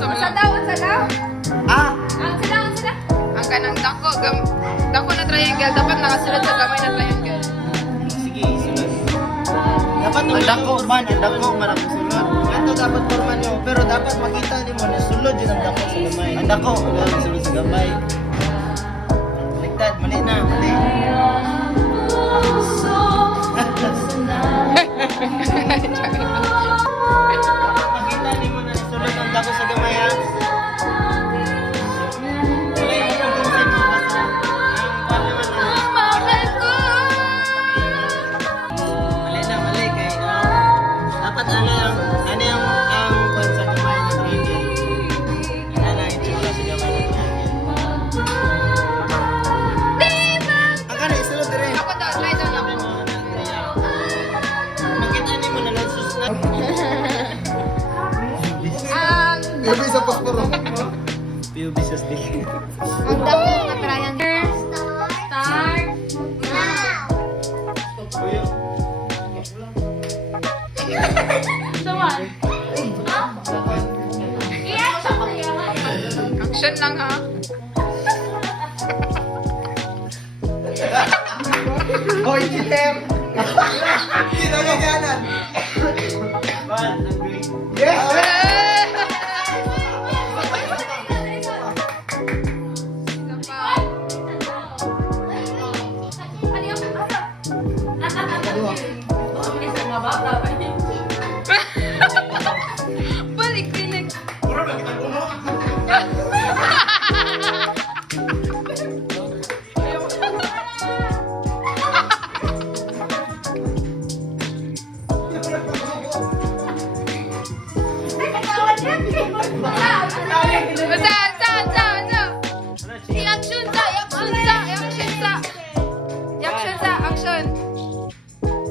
Unsa daw? Ah! Ang kanang dako na triangle dapat nakasulod sa gamay na triangle. Sige, sunod. Dapat ang dako man ang sulod. Ito dapat forma nyo, pero dapat makita din mo na sulod yun ang dako sa gamay. Ang dako, ang sulod sa gamay. Baliktad, mali na, mali. Makita din mo na sulod ang dako sa gamay ha. Wala yung pagkasin mo basta ang palaman na. Mahal ko! Mali na, mali kay dapat ano yung kung sa gamay na triangle. Ano na itsura sa gamay na triangle. Ang kana isulod dire. Ako daw, try daw Sabi ako. mo na makita ni mo na nagsusnap. Gabi sa pasporo. PUB sa stick. Ang dako na triangle. Start. Kuya. Action lang ha. Hoy, Chiter! Hindi na gaganan. Bal, ang green. Yes! Balik tinig. I-action sa.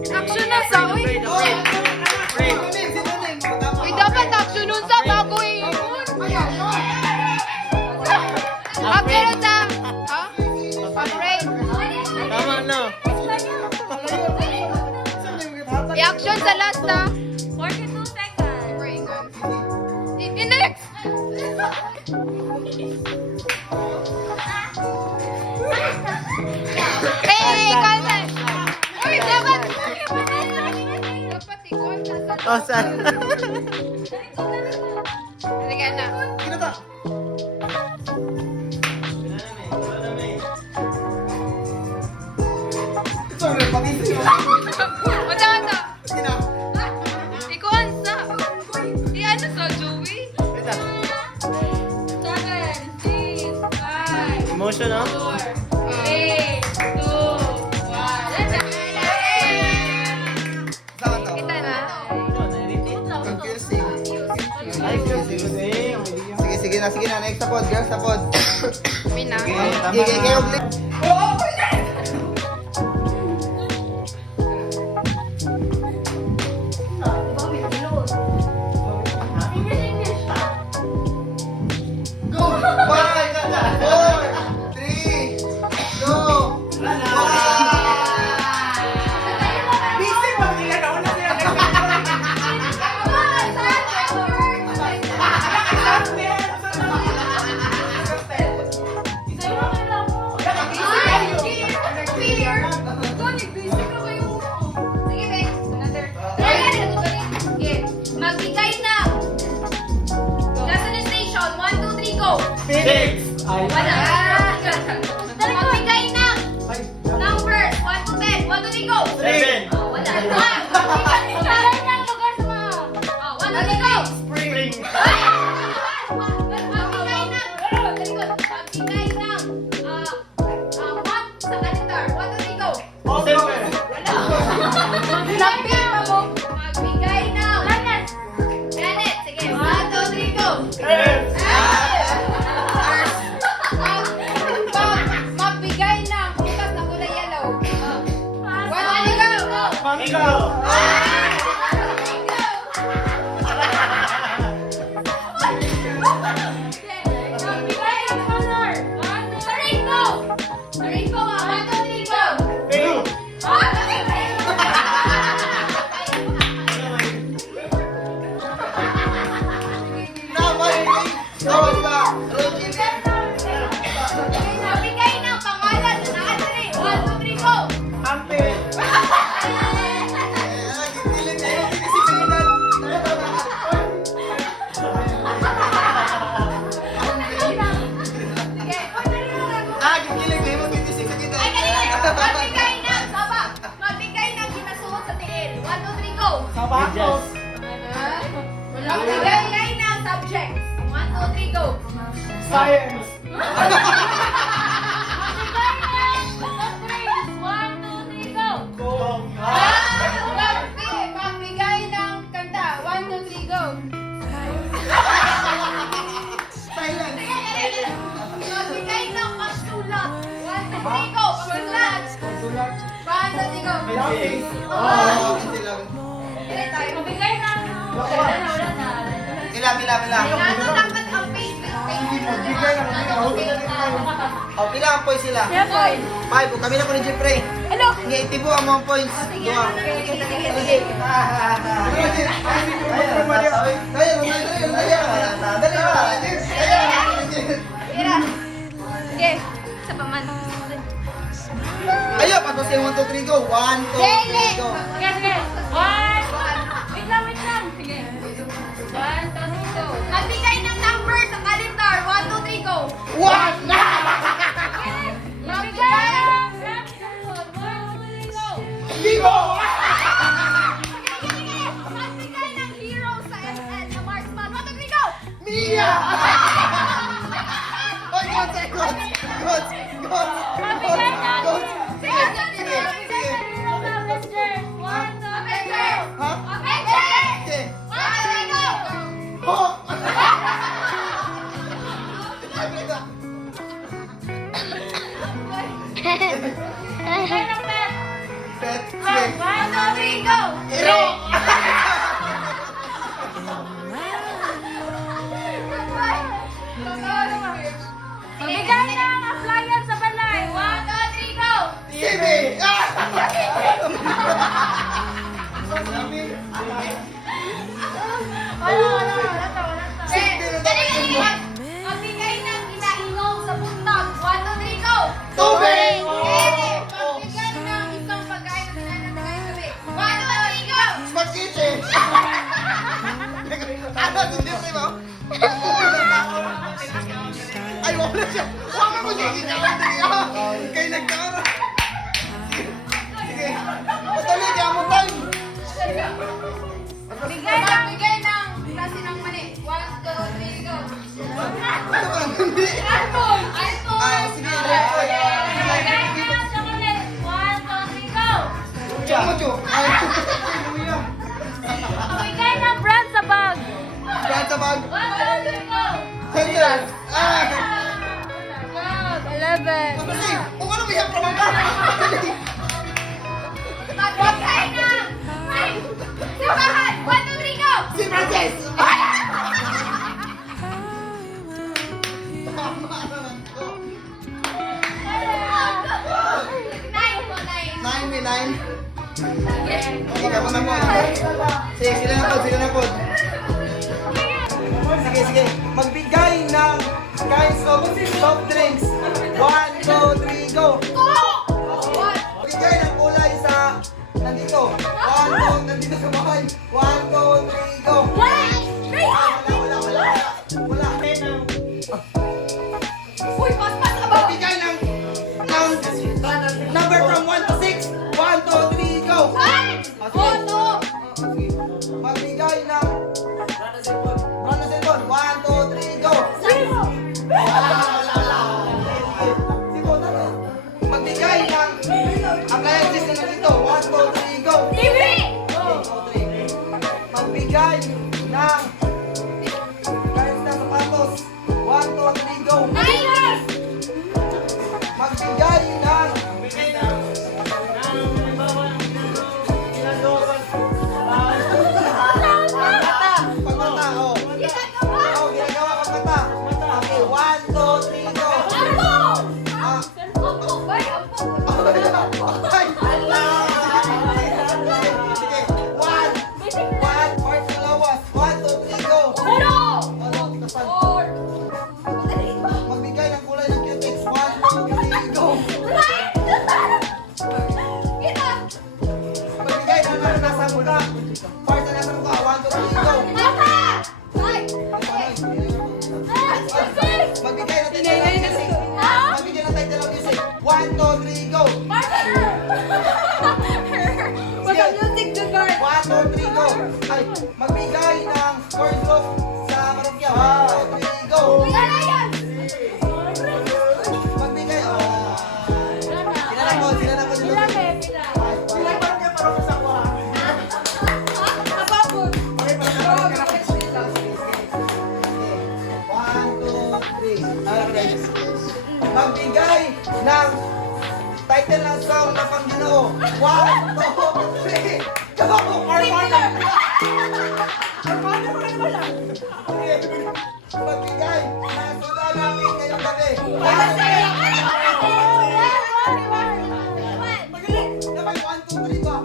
Action na sa. Uy, dapat action nun sa bago eh. Action sa. Ha? Afraid. Tama na. I-action sa last ha. 42 seconds. I-next. Hey, Calvin! Uy, dapat! Dapat ikaw sa Oh, saan? Halika na. Kinata! Sorry, pakisi mo. Wala. Kina. Ikaw ang sa. Ano sa Joey? 7, 6, 5, Emotion, no? 4, 3, 2, 1. Saan to? Kita na. Confusing. Ay, confusing. Sige na. Next tapod, girls, tapod. Mina. Tama na. Kayo, click. Go! 5, 4, 3, 2, 1. Magbigay ng destination. 1, 2, 3, go! 6. Wala. Magbigay ng numbers. 1 to 10. 1, 2, 3, go! 7. Oh, wala. Magbigay ng lugar sa mga... Oh, 1, 2, 3, go! Spring. Magbigay ng month sa calendar. 1, 2, 3, go! December. Magbigay ng planet. Sige, 1, 2, 3, go! Earth. Magbigay ng bukas na kulay yellow. 1, 2, 3, go! Ikaw. Magbigay ng color. Sa rainbow. Sa rainbow, 1, 2, 3, go! Pink. Sapatos. Magbigay ng subjects. 1, 2, 3, go. Science. Magbigay ng kanta. 1, 2, 3, go. Silence. Magbigay ng pagsulat. 1, 2, 3, go. Pagsulat. Sulat. 1, 2, 3, go. Lapis. Oh, hindi lang. Pili tayo. Bila. Ano dapat ang Facebook? Bigay na kami. Oh, pila ang points sila? 5. Kami na po ni Jeffrey. Ano? Hindi, itibo ang mga points. Dua. Tira. Sige. Isa pa man. Ayo, pagkos yung 1, 2, 3, go. 1, 2, 3, go. Magbigay ng number sa calendar. 1, 2, 3, go. 1! Libo! Magbigay ng hero sa SL na marksman. 1, 2, 3, go. Mia! Oy, God, God! God! God! God! Sige, sige, sige. Avengers. Ha? Avengers. Okay. 1, 2, 3, go. Ho! Pet. Sige. 1, 2, 3, go. Hero! Magbigay ng appliance sa balay. 1, 2, 3, go. TV! Magbigay ng inainom sa buntag. 1, 2, 3, go. Tubig! Magbigay ng isang pagkain na kinain ng gabi. 1, 2, 3, go. Smart kitchen! Ano, hindi mo? Ay, wala siya! Wala mo siya! Kaya nagkaroon! Sige! Madali, kaya mo time! Magbigay ng klase ng mani. 1, 2, 3, go. Ano ba? Hindi! iPhone! iPhone! Ah, sige. Magbigay ng chocolate. 1, 2, 3, go. Mucho! Ay, Magbigay ng brand sa bag. brand sa bag! 1, 2, 3, go. Sandals! Ah! 11. Kasi, kung ano ba yung pamangka? Magbigay ng simbahan. 1, 2, 3, go. Si Frances! Tama naman to. 9 may 9. Sige, kapag na po. Sige, sila na po, sila na po. Sige, sige. Magbigay ng kinds of soft drinks. 1, 2, 3, go! Magbigay ng kulay sa nandito. 1, 2, nandito sa bahay. 1, 2, 3, go! Wala. Uy, paspas ka ba? Magbigay ng number from 1 to 6. 1, 2, 3, go! Photo. Magbigay ng Brand na cellphone. 1, 2, 3, go! Wala. Sige, tama. Magbigay ng appliances na nandito. 1, 2, 3, go! TV. Magbigay ng kinds na sapatos. 1, 2, 3, go! Niners. Magbigay ng pagmata, oh. Ginagawa. Oh, ginagawa pagmata. Okay, 1, 2, 3, go! Ampo. Ah, Ampo. Bay, ampo. ay! Sige, 1, or sa lawas. 1, 2, 3, go! Uno. Ano, kasan? Four. Magbigay ng kulay ng cutex. 1, 2, 3, go! Kita. Magbigay ng ano nasa mukha. Part na nasa mukha. 1, 2, 3, go! Mata. Ay. Magbigay ng title ng music. Magbigay ng title ng music. 1, 2, 3, go! Marker. Wala music, good card. 1, 2, 3, Ay, magbigay ng course book sa parokya. 1, 2, 3, go! Magbigay, sinanakot. Sila parang niya parang sa kuha. Magbigay ng title ng song na Panginoon. 1, 2, 3, go! Magbigay ng suda namin ngayong gabi. Dapat 1, 2, 3 ba?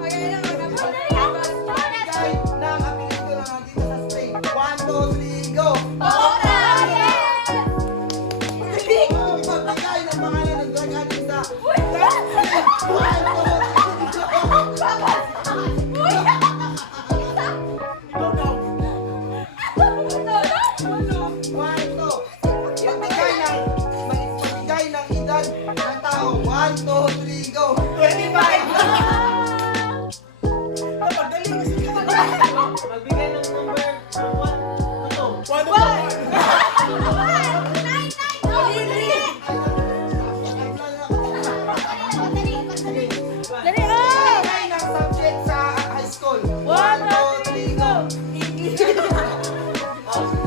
Magbigay ng apelido na nandito sa screen. 1, 2, 3, go! Magbigay ng pangalan ng drug addict sa 1, 2, 3, go! Magbigay ng edad ng tao. 1, 2, 3, go! 25! Pagdali kasi ka. Magbigay ng number 1 to 2. 1 to 2. Magbigay ng subject sa high school. 1, 2, 3, go!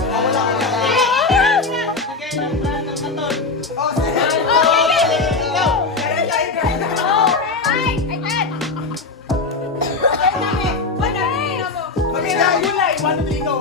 Wala ka na. Magbigay ng brand ng katon. Oh, sige. Magbigay ng gulay. 1 to 3, go.